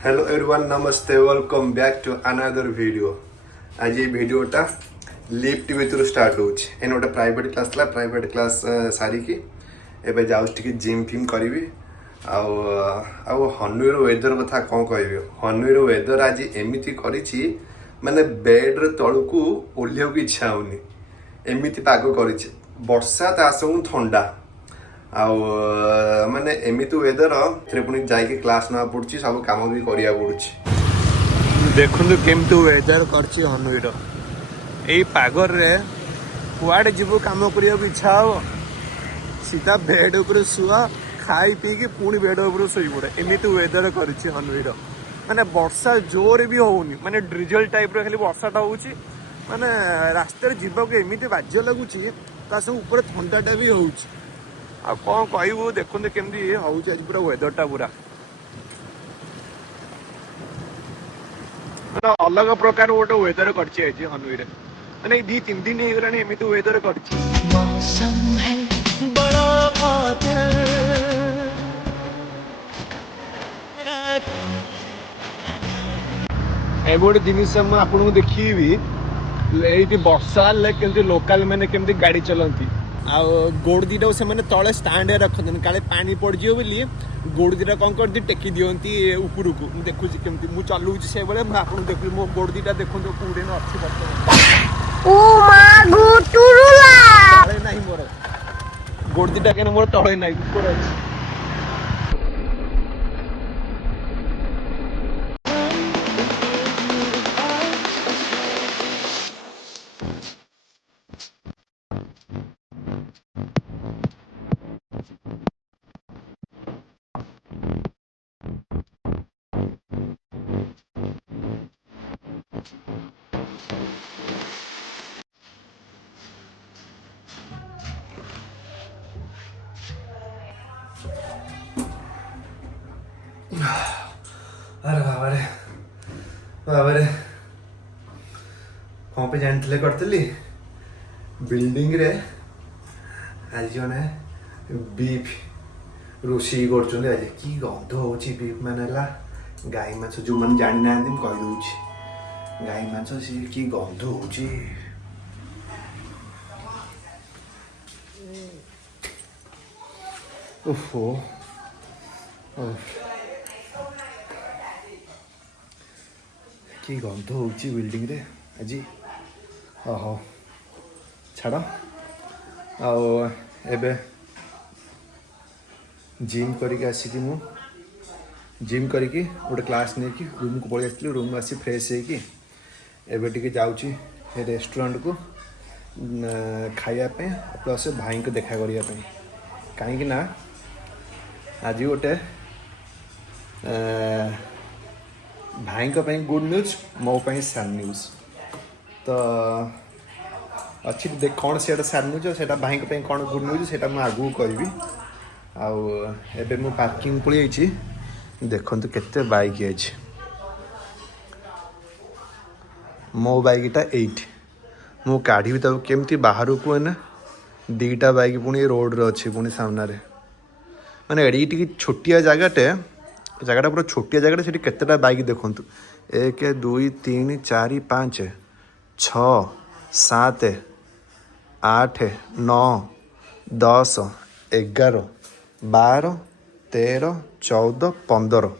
Hello everyone नमस्ते welcome back to another video. आज ये वीडियोटा लिफ्ट भितर स्टार्ट होची एन गोटे प्राइवेट क्लास था प्राइवेट क्लास सारिकी एबे जाउछ टिके जिम फिम करी आउ हनुईर वेदर कथा कौन कह हनुईर वेदर आज एमती करिछि माने बेड रे तळकू ओल्हियो की इच्छा होनी एमती पाग करिछि वर्षा ता संग ठंडा आउ माने एमिति वेदर पुणी जाइए क्लास ना पड़ी सब कम भी करिया पड़ी। देखु केमती वेदर करछि हनुईर यही पागर रे कुआडे जीव काम करिया इच्छा हो सीधा बेड उपर शुआ खाई पीकी पुणी बेड उपर शोई पड़े एमिति वेदर करछि हनुईर माने वर्षा जोर भी होउनी माने ड्रिजल टाइप रे खाली वर्षाटा होउछि माने रास्ते जीवक एमिति बाज्य लगुछि ता सब ऊपर ठंडाटा भी होउछि आ कौन कहू देखते केमती हूँ आज पूरा वेदरटा पूरा अलग प्रकार गोटे वेदर कर हनुईर मैंने दी तीन दिन हो गलानी एमती वेदर कर गोटे जिनस आपको देखी वर्षा हेल्ले केमती लोकाल मैंने केमती गाड़ी चलती आ गोड़ दीटा से मैंने तले स्टाण्ड रखते काले पानी पड़ो बोली गोड़ दीटा कौन कर टेकी दिखती उपरू को देखुची केमती मुझे चलाऊँ से भाई मुझे देखुची मो गोड़ दीटा देखो कौटे अच्छी तले ना मोर गोड़ दीटा क्या मोर तले ना ऊपर अच्छी अरे बाबा रे कौन पे जानते करती बिल्डिंग रे आज जने बीफ रोषे कर आज कि गंध हो बीफ मान गाई माछ जो मैंने जानी ना कहीदे गाई माछ सी कि गंध हो कि गंध हो बिल्डिंग रे आज ओहो छाड़ आबे जिम करके आसिक मु जिम करके गोटे क्लास नहीं कि रूम को पलि आसती रूम आसी फ्रेश होगी एबे टिके जाऊँगी रेस्टोरेंट को खायापे प्लस भाई को देखा करने कहीं ना आज गोटे भाई को गुड न्यूज मो सैड न्यूज तो अच्छी देख कौन से सैड न्यूज से भाई को कौन गुड न्यूज से आगू कहि आबे मु पार्किंग पलि देखु केते बाइक अच्छी मो बाइकटा 8 मु काढ़ी तक केमती बाहर को है ना दीटा बाइक पुणी रोड रे अच्छी पुणी सामने माने एडी छोटिया जगटा पूरा छोटिया जगह से केतेटा बाइक देखु 1 2 3 4 5 6 7 8 9 10 11 12 13 14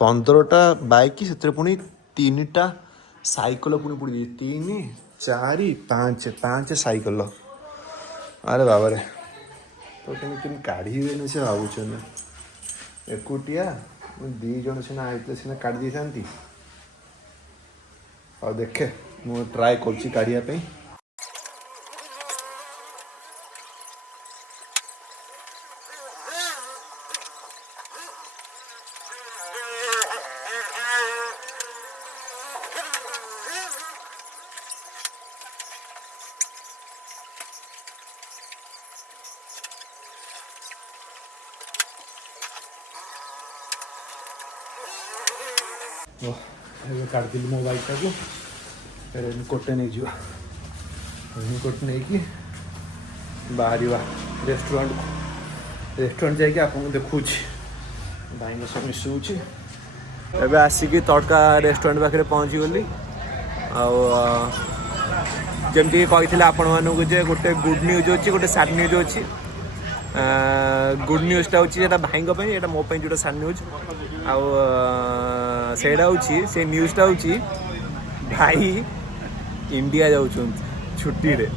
15टा बाइक से पुणी 3टा साइकल पुणी पड़ी 3 4 5 5 साइकल अरे बाबा रे तो केम काढ़ी से भावुन एकुटिया दी जन सीना आते सीना काढ़ी दी था देखे मु ट्राए कर काढ़ी मो बाइकटा को रेनकोट नहीं जा रेनकोट नहीं कि बाहर रेस्टोरेंट जाकि आपको देखुची भाई सब मिसुची ଏବେ ଆସିକି ତଡ଼କା ରେଷ୍ଟୁରାଣ୍ଟ ପାଖରେ ପହଞ୍ଚିଗଲି। ଆଉ ଯେମିତି କହିଥିଲେ ଆପଣମାନଙ୍କୁ ଯେ ଗୋଟେ ଗୁଡ୍ ନ୍ୟୁଜ୍ ଅଛି, ଗୋଟେ ସାଡ୍ ନ୍ୟୁଜ୍ ଅଛି। ଗୁଡ୍ ନ୍ୟୁଜ୍ଟା ହେଉଛି ସେଇଟା ଭାଇଙ୍କ ପାଇଁ, ଏଇଟା ମୋ ପାଇଁ ଯେଉଁଟା ସାଡ୍ ନ୍ୟୁଜ୍। ଆଉ ସେଇଟା ହେଉଛି, ସେ ନ୍ୟୁଜ୍ଟା ହେଉଛି ଭାଇ ଇଣ୍ଡିଆ ଯାଉଛନ୍ତି ଛୁଟିରେ।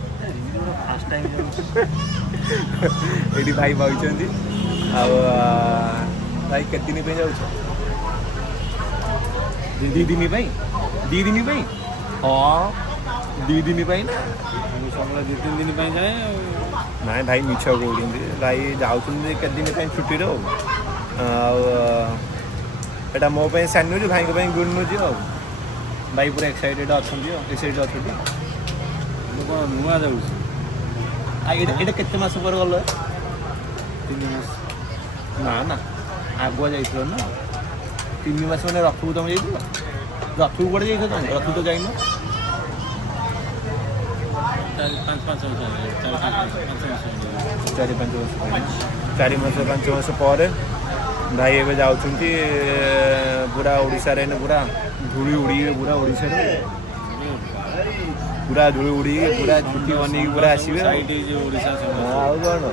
ଏଇଠି ଭାଇ ବସିଛନ୍ତି। ଆଉ ଭାଇ କେତେ ଦିନ ପାଇଁ ଯାଉଛ? 2 ଦିନ ପାଇଁ? 2 ଦିନ ପାଇଁ? ହଁ 2 ଦିନ ପାଇଁ ନା ସବୁବେଳେ 2-3 ଦିନ ପାଇଁ ଯାଏ ଆଉ। ନାଇଁ ଭାଇ ମିଛ କହୁଛନ୍ତି, ଭାଇ ଯାଉଛନ୍ତି କେତେ ଦିନ ପାଇଁ ଛୁଟିରେ। ଆଉ ଏଇଟା ମୋ ପାଇଁ ସାଡ୍ ନ୍ୟୁଜ୍, ଭାଇଙ୍କ ପାଇଁ ଗୁଡ୍ ନ୍ୟୁଜ୍। ଆଉ ଭାଇ ପୁରା ଏକ୍ସାଇଟେଡ଼ ଅଛନ୍ତି। ଏକ୍ସାଇଟେଡ଼ ଅଛନ୍ତି। ମୁଁ କ'ଣ ନୂଆ ଯାଉଛି? ଆଉ ଏଇଟା କେତେ ମାସ ପରେ ଗଲ? 3 ମାସ। ନା ଆଗୁଆ ଯାଇଥିଲ ନା। 3 ମାସ ମାନେ ରଥକୁ ତମେ ଯାଇଥିଲ? ରଥକୁ କୁଆଡ଼େ ଯାଇଥିଲ ତମେ? ରଥକୁ ତ ଯାଇନ। 4-5 ମାସ 4 ମାସ 5 ମାସ ପରେ ଭାଇ ଏବେ ଯାଉଛନ୍ତି ପୁରା ଓଡ଼ିଶାରେ। ପୁରା ଧୂଳି ଉଡ଼ିକି ପୁରା ଓଡ଼ିଶାରେ ପୁରା ଧୂଳି ଉଡ଼ିକି ପୁରା ଛୁଟି ବନେଇକି ପୁରା ଆସିବେ। ଓଡ଼ିଶା ଆଉ କ'ଣ?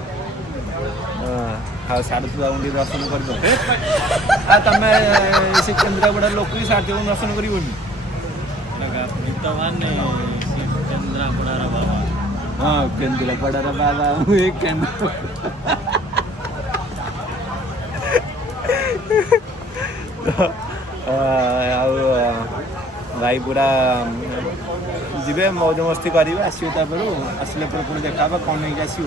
ଆଉ ସାଡ଼େ ତୁ ଟିକେ ଦର୍ଶନ କରିବ। ଆଉ ତମେ ସେ କେନ୍ଦ୍ରାପଡ଼ା ଲୋକ ବି ସାଡ଼େ ଦର୍ଶନ କରିବନି? ଗୀତ ମାନେ କେନ୍ଦ୍ରାପଡ଼ାର ବାବା। ହଁ କେନ୍ଦ୍ରାପଡ଼ାର ବାବା। ଆଉ ଭାଇ ପୁରା ଯିବେ, ମୌଜ ମସ୍ତି କରିବେ, ଆସିବେ। ତାପରେ ଆସିଲା ପରେ ପୁଣି ଦେଖା ହେବା। କ'ଣ ନେଇକି ଆସିବ?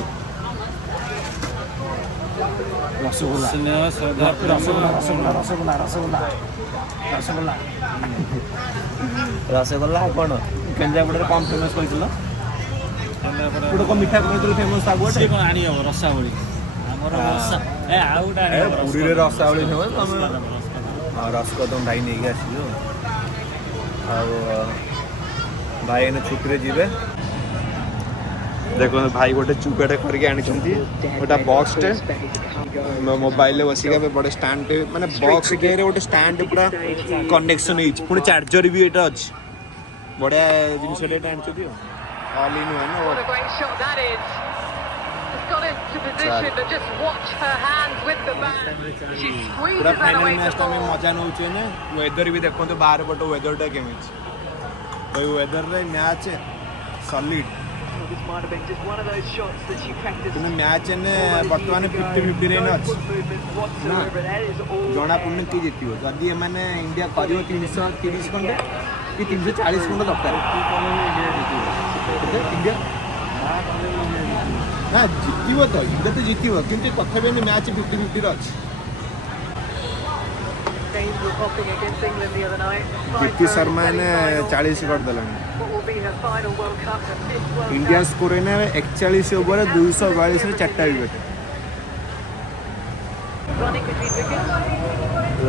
ରସଗୋଲା। ରସଗୋଲା ଆଉ କ'ଣ? କେନ୍ଦ୍ରାପଡ଼ାରେ କ'ଣ ଫେମସ୍ କହିଥିଲ? ଗୋଟେ କ'ଣ ମିଠା କହିଥିଲ ଫେମସ୍? ଆଗୁଆଟେ କ'ଣ ଆଣି ହେବ? ରସାବଳି। ଆମର ଆଉ ପୁରୀରେ ରସାବଳି ଫେମସ୍। ତମେ ରସଗୋଲା ଭାଇ ନେଇକି ଆସିବ। ଆଉ ଭାଇ ଏଇନେ ଛୁଟିରେ ଯିବେ। ଦେଖନ୍ତୁ ଭାଇ ଗୋଟେ ଚୁଗାଟେ କରିକି ଆଣିଛନ୍ତି, ଗୋଟେ ବକ୍ସଟେ ମୋବାଇଲରେ ବସିକି। ଏବେ ବଡ଼ ଷ୍ଟାଣ୍ଡଟେ, ମାନେ ବକ୍ସ ଦେହରେ ଗୋଟେ ଷ୍ଟାଣ୍ଡ ପୁରା କନେକ୍ସନ୍ ହେଇଛି, ପୁଣି ଚାର୍ଜର ବି ଏଇଟା ଅଛି। ବଢ଼ିଆ ଜିନିଷଟା ଏଇଟା ଆଣିଛନ୍ତି। All in one. ପୁରା ଫାଇନାଲ ମ୍ୟାଚଟା ଆମେ ମଜା ନେଉଛୁ। ନା ୱେଦର ବି ଦେଖନ୍ତୁ, ବାହାର ପଟ ୱେଦରଟା କେମିତି। ଏଇ ୱେଦରରେ ମ୍ୟାଚ୍ ସଲିଡ୍। କିନ୍ତୁ ମ୍ୟାଚ୍ ଏନେ ବର୍ତ୍ତମାନ 50-50 ରେନ୍ ଅଛି ନା, ଜଣାପଡ଼ୁନି କିଏ ଜିତିବ। ଯଦି ଏମାନେ ଇଣ୍ଡିଆ କରିବ 330 ଖଣ୍ଡେ କି 340 ଖଣ୍ଡେ ଦରକାର। ଇଣ୍ଡିଆ ନା ଜିତିବ ତ, ଇଣ୍ଡିଆ ତ ଜିତିବ, କିନ୍ତୁ ତଥାପି ଏନେ ମ୍ୟାଚ୍ 50-50ରେ ଅଛି। ଦୀପ୍ତି ଶର୍ମା ଏନେ 40 କରିଦେଲାଣି। इंडिया स्कोर है 41 ओवर 242 में 4टा विकेट।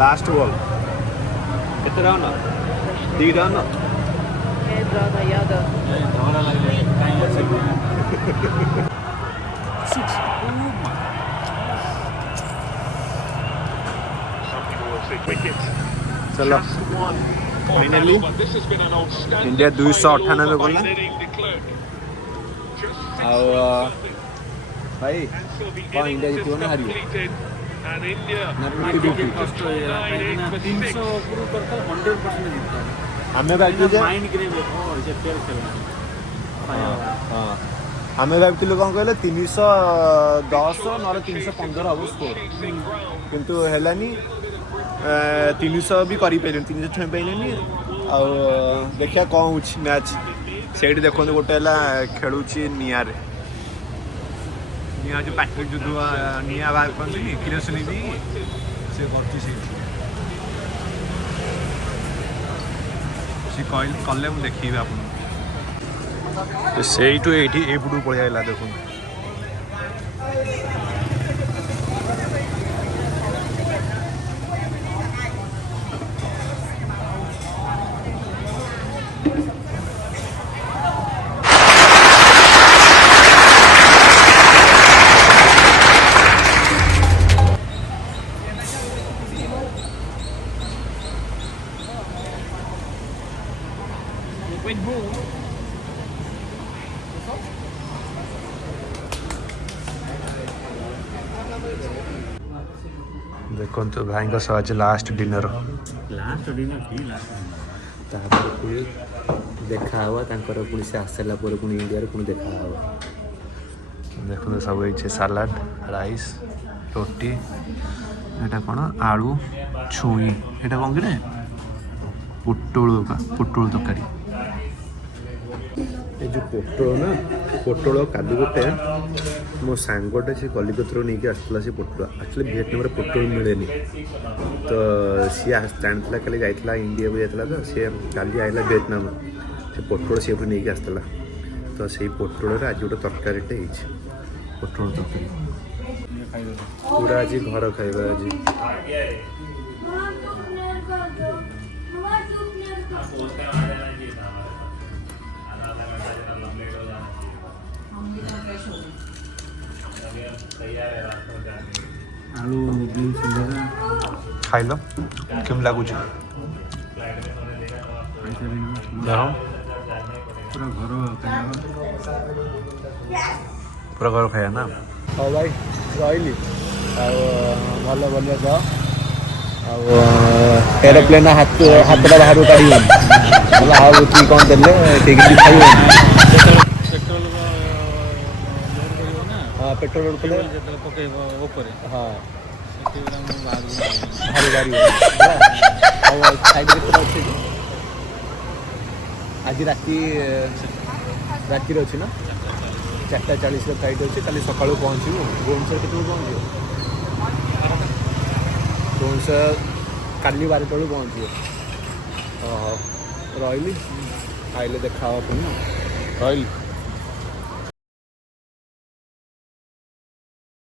लास्ट बॉल केते रन? 2 रन। चलो फाइनली इंडिया 298 गला। ଆଉ ଭାଇ କ'ଣ ଇଣ୍ଡିଆ ଜିତିବ ନା ହାରିବ? ଆମେ ଭାବିଛୁ ଯେ ଆମେ ଭାବିଥିଲୁ କ'ଣ କହିଲେ 310 ନହେଲେ 315 ହବ ସ୍କୋର, କିନ୍ତୁ ହେଲାନି। 300 ବି କରିପାରିଲେନି, 300 ଛୁଇଁ ପାଇଲେନି। ଆଉ ଦେଖିବା କ'ଣ ହେଉଛି ମ୍ୟାଚ୍। ସେଇଠି ଦେଖନ୍ତୁ ଗୋଟେ ହେଲା ଖେଳୁଛି ନିଆଁରେ, ନିଆଁ ଯେଉଁ ପାଟିରେ ଯେଉଁ ନିଆଁ ବାହାର କରନ୍ତିନି କିରୋସିନି ବି ସେ କରୁଛି। ସେ କହିଲେ କଲେ ମୁଁ ଦେଖିବି ଆପଣଙ୍କୁ। ସେଇଠୁ ଏଇଠି ଏଇପଟକୁ ପଳେଇ ଆସିଲା ଦେଖନ୍ତୁ। देखो भाई सह आज लास्ट डिनर लास्ट डिनर की लास्ट ତାପରେ ପୁଣି ଦେଖା ହବ ତାଙ୍କର ପୁଣି ସେ ଆସିଲା ପରେ ପୁଣି ଇଣ୍ଡିଆରେ ପୁଣି ଦେଖା ହବ। देखो सब ये सालाड राइस रोटी एटा कौन आलू छुई एटा कौन कि पुटल तरकारी ये जो पोटल ना पोटल काली गोटे मो सांगटे से कलिकता नहीं आसला से पोटल एक्चुअली वियतनाम पोटल मिले तो सी जानता कल जाता इंडिया को जाता तो सी काली आइला वियतनाम से पोटल सी नहीं आसला तो से पोटल आज गोटे तरकारीटे पोटल तरकारी पूरा आज घर खाଇବା आज आलू बीन्स खाई लो केम लगुच पूरा घर खाया ना हाँ भाई रही भल भल जा एरोप्लेन हाथटा बाहर काढ़ कि कौन देले ठीक खाई हाँ पेट्रोल रोड हाँ भारी भारी आज राति अच्छी ना 4:40 फ्लाइट अच्छी कल सका पहुँचू भुवनेश्वर के पहुँचू भुवनेश्वर काली 12टा बेलू पहुँचू रही आइले देखा पुणी रही।